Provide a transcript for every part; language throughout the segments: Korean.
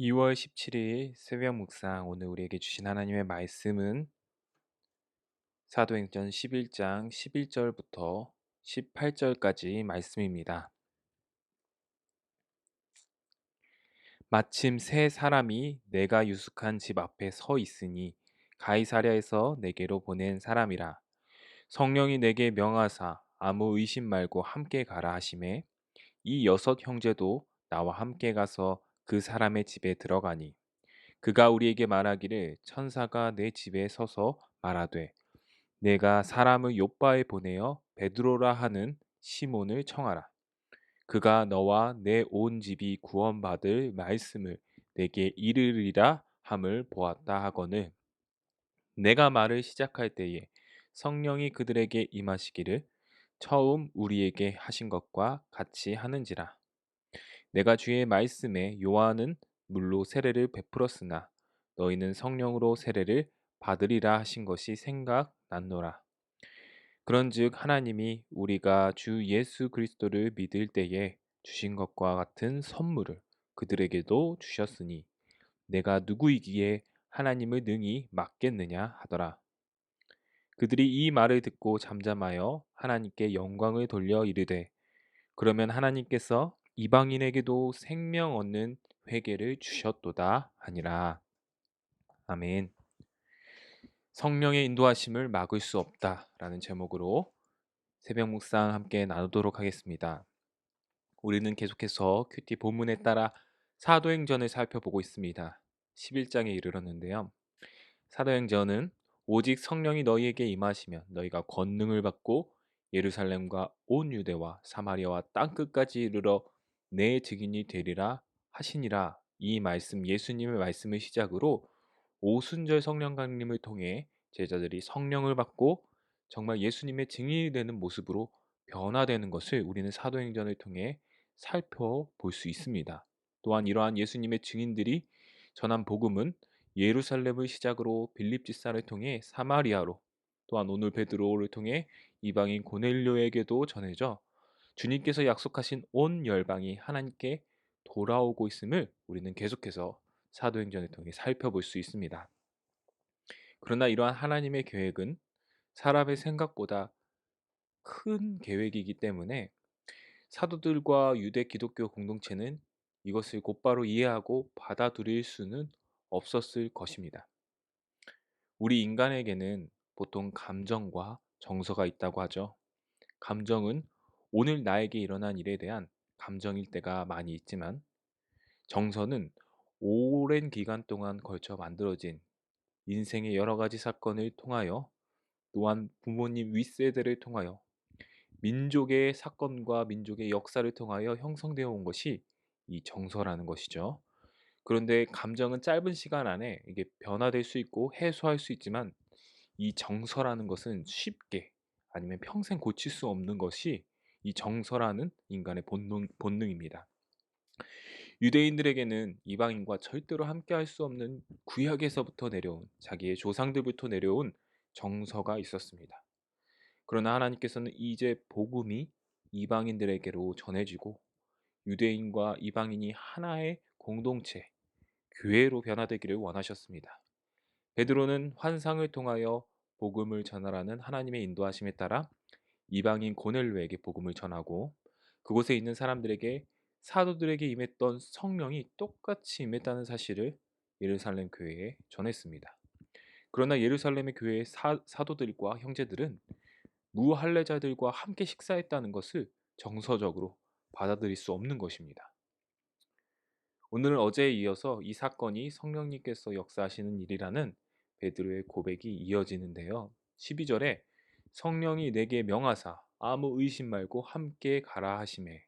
2월 17일 새벽 묵상 오늘 우리에게 주신 하나님의 말씀은 사도행전 11장 11절부터 18절까지 말씀입니다. 마침 세 사람이 내가 유숙한 집 앞에 서 있으니 가이사랴에서 내게로 보낸 사람이라. 성령이 내게 명하사 아무 의심 말고 함께 가라 하시매 이 여섯 형제도 나와 함께 가서 그 사람의 집에 들어가니 그가 우리에게 말하기를 천사가 내 집에 서서 말하되 내가 사람을 요바에 보내어 베드로라 하는 시몬을 청하라. 그가 너와 내 온 집이 구원받을 말씀을 내게 이르리라 함을 보았다 하거늘 내가 말을 시작할 때에 성령이 그들에게 임하시기를 처음 우리에게 하신 것과 같이 하는지라. 내가 주의 말씀에 요한은 물로 세례를 베풀었으나 너희는 성령으로 세례를 받으리라 하신 것이 생각났노라. 그런즉 하나님이 우리가 주 예수 그리스도를 믿을 때에 주신 것과 같은 선물을 그들에게도 주셨으니 내가 누구이기에 하나님을 능히 막겠느냐 하더라. 그들이 이 말을 듣고 잠잠하여 하나님께 영광을 돌려 이르되 그러면 하나님께서 이방인에게도 생명 얻는 회개를 주셨도다 하니라. 아멘. 성령의 인도하심을 막을 수 없다라는 제목으로 새벽 묵상 함께 나누도록 하겠습니다. 우리는 계속해서 큐티 본문에 따라 사도행전을 살펴보고 있습니다. 11장에 이르렀는데요. 사도행전은 오직 성령이 너희에게 임하시면 너희가 권능을 받고 예루살렘과 온 유대와 사마리아와 땅끝까지 이르러 내 증인이 되리라 하시니라. 이 말씀 예수님의 말씀을 시작으로 오순절 성령 강림을 통해 제자들이 성령을 받고 정말 예수님의 증인이 되는 모습으로 변화되는 것을 우리는 사도행전을 통해 살펴볼 수 있습니다. 또한 이러한 예수님의 증인들이 전한 복음은 예루살렘을 시작으로 빌립 지사를 통해 사마리아로 또한 오늘 베드로를 통해 이방인 고넬료에게도 전해져 주님께서 약속하신 온 열방이 하나님께 돌아오고 있음을 우리는 계속해서 사도행전을 통해 살펴볼 수 있습니다. 그러나 이러한 하나님의 계획은 사람의 생각보다 큰 계획이기 때문에 사도들과 유대 기독교 공동체는 이것을 곧바로 이해하고 받아들일 수는 없었을 것입니다. 우리 인간에게는 보통 감정과 정서가 있다고 하죠. 감정은 오늘 나에게 일어난 일에 대한 감정일 때가 많이 있지만 정서는 오랜 기간 동안 걸쳐 만들어진 인생의 여러 가지 사건을 통하여 또한 부모님 윗세대를 통하여 민족의 사건과 민족의 역사를 통하여 형성되어 온 것이 이 정서라는 것이죠. 그런데 감정은 짧은 시간 안에 이게 변화될 수 있고 해소할 수 있지만 이 정서라는 것은 쉽게 아니면 평생 고칠 수 없는 것이 이 정서라는 인간의 본능입니다. 유대인들에게는 이방인과 절대로 함께할 수 없는 구약에서부터 내려온 자기의 조상들부터 내려온 정서가 있었습니다. 그러나 하나님께서는 이제 복음이 이방인들에게로 전해지고 유대인과 이방인이 하나의 공동체, 교회로 변화되기를 원하셨습니다. 베드로는 환상을 통하여 복음을 전하라는 하나님의 인도하심에 따라 이방인 고넬료에게 복음을 전하고 그곳에 있는 사람들에게 사도들에게 임했던 성령이 똑같이 임했다는 사실을 예루살렘 교회에 전했습니다. 그러나 예루살렘의 교회의 사도들과 형제들은 무할례자들과 함께 식사했다는 것을 정서적으로 받아들일 수 없는 것입니다. 오늘은 어제에 이어서 이 사건이 성령님께서 역사하시는 일이라는 베드로의 고백이 이어지는데요. 12절에 성령이 내게 명하사 아무 의심 말고 함께 가라 하시매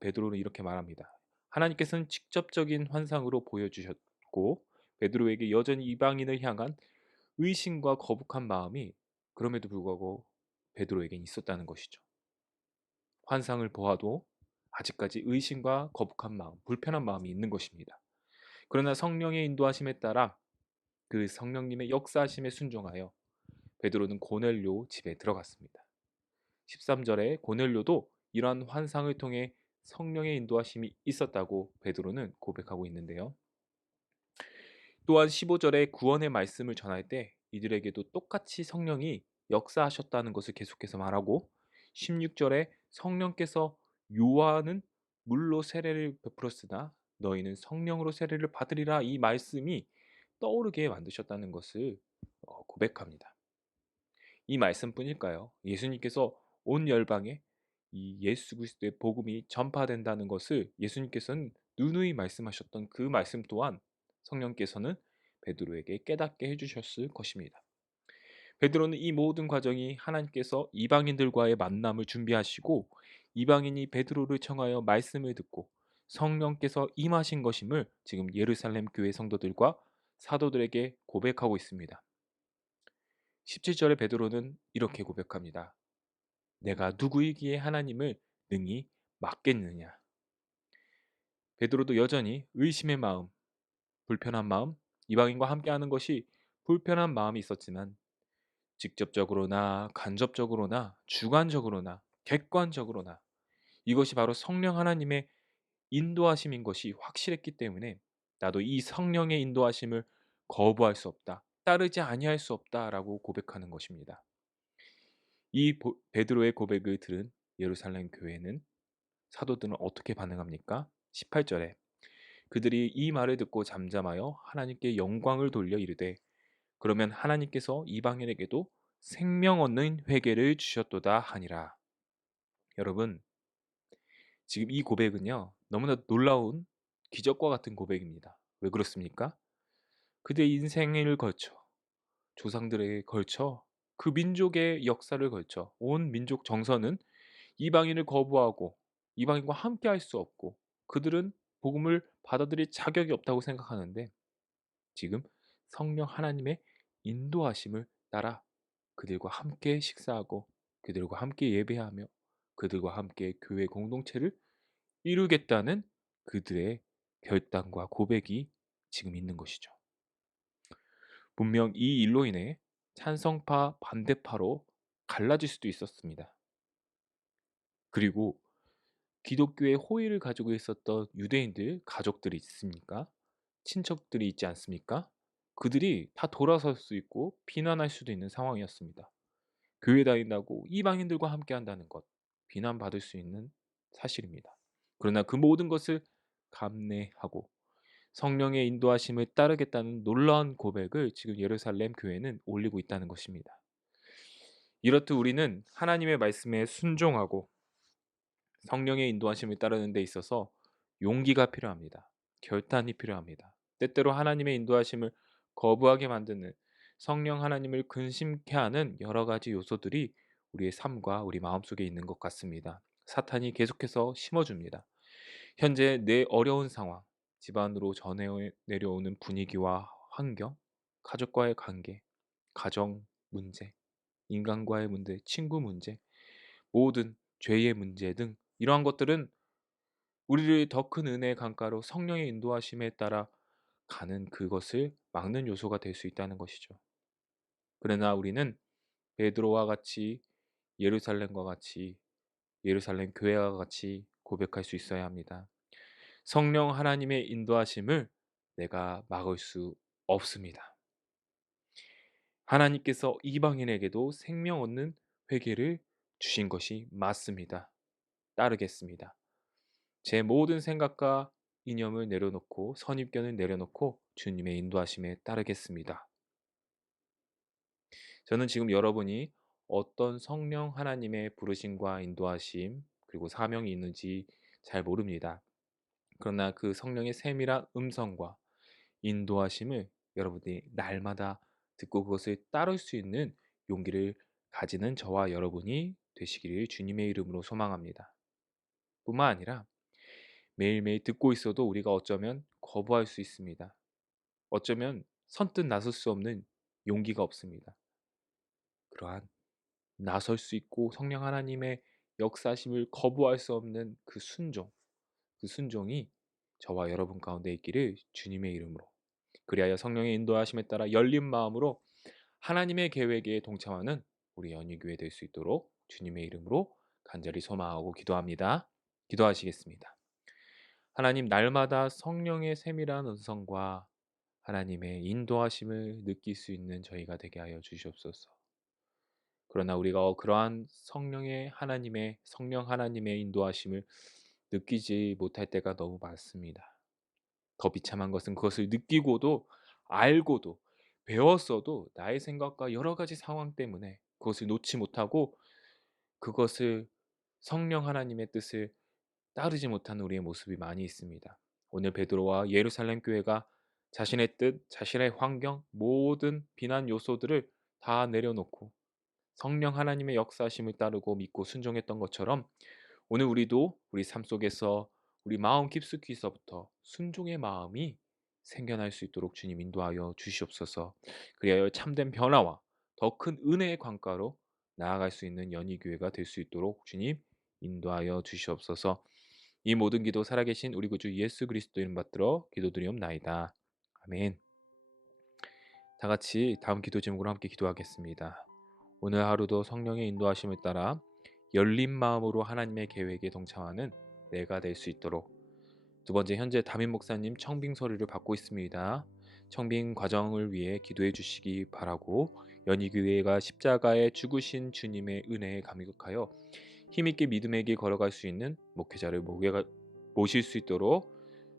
베드로는 이렇게 말합니다. 하나님께서는 직접적인 환상으로 보여주셨고 베드로에게 여전히 이방인을 향한 의심과 거북한 마음이 그럼에도 불구하고 베드로에겐 있었다는 것이죠. 환상을 보아도 아직까지 의심과 거북한 마음, 불편한 마음이 있는 것입니다. 그러나 성령의 인도하심에 따라 그 성령님의 역사하심에 순종하여 베드로는 고넬료 집에 들어갔습니다. 13절에 고넬료도 이러한 환상을 통해 성령의 인도하심이 있었다고 베드로는 고백하고 있는데요. 또한 15절에 구원의 말씀을 전할 때 이들에게도 똑같이 성령이 역사하셨다는 것을 계속해서 말하고, 16절에 성령께서 요한은 물로 세례를 베풀었으나 너희는 성령으로 세례를 받으리라, 이 말씀이 떠오르게 만드셨다는 것을 고백합니다. 이 말씀뿐일까요? 예수님께서 온 열방에 이 예수 그리스도의 복음이 전파된다는 것을 예수님께서는 누누이 말씀하셨던 그 말씀 또한 성령께서는 베드로에게 깨닫게 해주셨을 것입니다. 베드로는 이 모든 과정이 하나님께서 이방인들과의 만남을 준비하시고 이방인이 베드로를 청하여 말씀을 듣고 성령께서 임하신 것임을 지금 예루살렘 교회 성도들과 사도들에게 고백하고 있습니다. 17절에 베드로는 이렇게 고백합니다. 내가 누구이기에 하나님을 능히 막겠느냐. 베드로도 여전히 의심의 마음, 불편한 마음, 이방인과 함께하는 것이 불편한 마음이 있었지만 직접적으로나 간접적으로나 주관적으로나 객관적으로나 이것이 바로 성령 하나님의 인도하심인 것이 확실했기 때문에 나도 이 성령의 인도하심을 거부할 수 없다, 따르지 아니할 수 없다라고 고백하는 것입니다. 이 베드로의 고백을 들은 예루살렘 교회는, 사도들은 어떻게 반응합니까? 18절에 그들이 이 말을 듣고 잠잠하여 하나님께 영광을 돌려 이르되 그러면 하나님께서 이방인에게도 생명 얻는 회개를 주셨도다 하니라. 여러분, 지금 이 고백은요, 너무나 놀라운 기적과 같은 고백입니다. 왜 그렇습니까? 그들의 인생을 걸쳐, 조상들에게 걸쳐, 그 민족의 역사를 걸쳐 온 민족 정서는 이방인을 거부하고 이방인과 함께 할 수 없고 그들은 복음을 받아들일 자격이 없다고 생각하는데, 지금 성령 하나님의 인도하심을 따라 그들과 함께 식사하고 그들과 함께 예배하며 그들과 함께 교회 공동체를 이루겠다는 그들의 결단과 고백이 지금 있는 것이죠. 분명 이 일로 인해 찬성파 반대파로 갈라질 수도 있었습니다. 그리고 기독교의 호의를 가지고 있었던 유대인들 가족들이 있습니까? 친척들이 있지 않습니까? 그들이 다 돌아설 수 있고 비난할 수도 있는 상황이었습니다. 교회 다닌다고 이방인들과 함께 한다는 것, 비난받을 수 있는 사실입니다. 그러나 그 모든 것을 감내하고 성령의 인도하심을 따르겠다는 놀라운 고백을 지금 예루살렘 교회는 올리고 있다는 것입니다. 이렇듯 우리는 하나님의 말씀에 순종하고 성령의 인도하심을 따르는 데 있어서 용기가 필요합니다. 결단이 필요합니다. 때때로 하나님의 인도하심을 거부하게 만드는, 성령 하나님을 근심케 하는 여러 가지 요소들이 우리의 삶과 우리 마음속에 있는 것 같습니다. 사탄이 계속해서 심어줍니다. 현재 내 어려운 상황, 집안으로 전해 내려오는 분위기와 환경, 가족과의 관계, 가정 문제, 인간과의 문제, 친구 문제, 모든 죄의 문제 등 이러한 것들은 우리를 더 큰 은혜의 강가로 성령의 인도하심에 따라 가는 그것을 막는 요소가 될 수 있다는 것이죠. 그러나 우리는 베드로와 같이, 예루살렘과 같이, 예루살렘 교회와 같이 고백할 수 있어야 합니다. 성령 하나님의 인도하심을 내가 막을 수 없습니다. 하나님께서 이방인에게도 생명 얻는 회개를 주신 것이 맞습니다. 따르겠습니다. 제 모든 생각과 이념을 내려놓고 선입견을 내려놓고 주님의 인도하심에 따르겠습니다. 저는 지금 여러분이 어떤 성령 하나님의 부르심과 인도하심 그리고 사명이 있는지 잘 모릅니다. 그러나 그 성령의 세밀한 음성과 인도하심을 여러분이 날마다 듣고 그것을 따를 수 있는 용기를 가지는 저와 여러분이 되시기를 주님의 이름으로 소망합니다. 뿐만 아니라 매일매일 듣고 있어도 우리가 어쩌면 거부할 수 있습니다. 어쩌면 선뜻 나설 수 없는 용기가 없습니다. 그러한 나설 수 있고 성령 하나님의 역사심을 거부할 수 없는 그 순종, 그 순종이 저와 여러분 가운데 있기를 주님의 이름으로, 그리하여 성령의 인도하심에 따라 열린 마음으로 하나님의 계획에 동참하는 우리 연희교회 될 수 있도록 주님의 이름으로 간절히 소망하고 기도합니다. 기도하시겠습니다. 하나님, 날마다 성령의 세밀한 음성과 하나님의 인도하심을 느낄 수 있는 저희가 되게 하여 주시옵소서. 그러나 우리가 그러한 성령 하나님의 인도하심을 느끼지 못할 때가 너무 많습니다. 더 비참한 것은 그것을 느끼고도 알고도 배웠어도 나의 생각과 여러 가지 상황 때문에 그것을 놓지 못하고 그것을 성령 하나님의 뜻을 따르지 못하는 우리의 모습이 많이 있습니다. 오늘 베드로와 예루살렘 교회가 자신의 뜻, 자신의 환경, 모든 비난 요소들을 다 내려놓고 성령 하나님의 역사하심을 따르고 믿고 순종했던 것처럼 오늘 우리도 우리 삶 속에서 우리 마음 깊숙이서부터 순종의 마음이 생겨날 수 있도록 주님 인도하여 주시옵소서. 그리하여 참된 변화와 더 큰 은혜의 광가로 나아갈 수 있는 연희교회가 될 수 있도록 주님 인도하여 주시옵소서. 이 모든 기도 살아계신 우리 구주 예수 그리스도 이름 받들어 기도드리옵나이다. 아멘. 다 같이 다음 기도 제목으로 함께 기도하겠습니다. 오늘 하루도 성령의 인도하심을 따라 열린 마음으로 하나님의 계획에 동참하는 내가 될 수 있도록. 두 번째, 현재 담임 목사님 청빙 서류를 받고 있습니다. 청빙 과정을 위해 기도해 주시기 바라고, 연희교회가 십자가에 죽으신 주님의 은혜에 감격하여 힘있게 믿음의 길 걸어갈 수 있는 목회자를 모실 수 있도록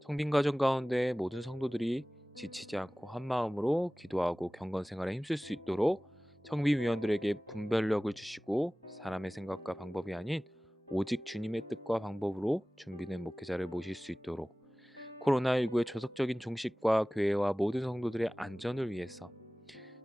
청빙 과정 가운데 모든 성도들이 지치지 않고 한 마음으로 기도하고 경건 생활에 힘쓸 수 있도록 청빙위원들에게 분별력을 주시고 사람의 생각과 방법이 아닌 오직 주님의 뜻과 방법으로 준비된 목회자를 모실 수 있도록, 코로나19의 조속적인 종식과 교회와 모든 성도들의 안전을 위해서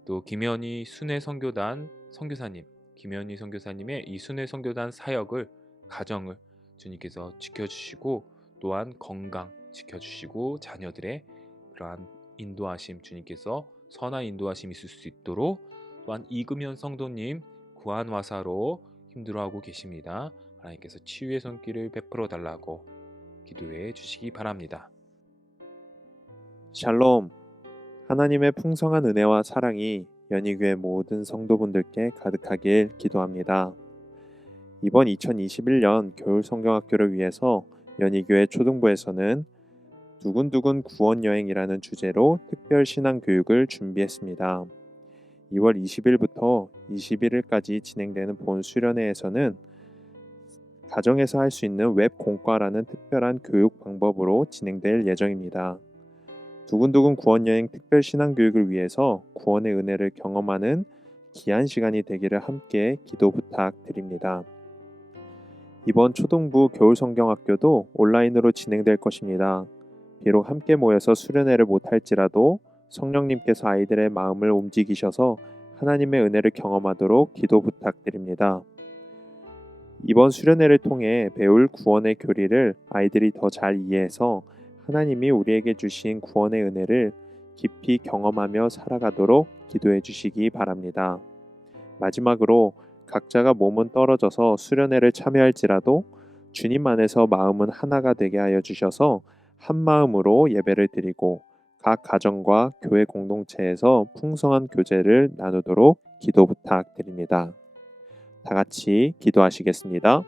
또 김현희 순회 선교단 선교사님, 김현희 선교사님의 이 순회 선교단 사역을, 가정을 주님께서 지켜주시고 또한 건강 지켜주시고 자녀들의 그러한 인도하심, 주님께서 선한 인도하심이 있을 수 있도록, 또한 이금현 성도님 구안화사로 힘들어하고 계십니다. 하나님께서 치유의 손길을 베풀어 달라고 기도해 주시기 바랍니다. 샬롬. 하나님의 풍성한 은혜와 사랑이 연희교회 모든 성도분들께 가득하길 기도합니다. 이번 2021년 겨울 성경학교를 위해서 연희교회 초등부에서는 두근두근 구원여행이라는 주제로 특별 신앙교육을 준비했습니다. 2월 20일부터 21일까지 진행되는 본 수련회에서는 가정에서 할 수 있는 웹 공과라는 특별한 교육 방법으로 진행될 예정입니다. 두근두근 구원여행 특별 신앙교육을 위해서 구원의 은혜를 경험하는 귀한 시간이 되기를 함께 기도 부탁드립니다. 이번 초등부 겨울성경학교도 온라인으로 진행될 것입니다. 비록 함께 모여서 수련회를 못할지라도 성령님께서 아이들의 마음을 움직이셔서 하나님의 은혜를 경험하도록 기도 부탁드립니다. 이번 수련회를 통해 배울 구원의 교리를 아이들이 더 잘 이해해서 하나님이 우리에게 주신 구원의 은혜를 깊이 경험하며 살아가도록 기도해 주시기 바랍니다. 마지막으로 각자가 몸은 떨어져서 수련회를 참여할지라도 주님 안에서 마음은 하나가 되게 하여 주셔서 한 마음으로 예배를 드리고 각 가정과 교회 공동체에서 풍성한 교제를 나누도록 기도 부탁드립니다. 다 같이 기도하시겠습니다.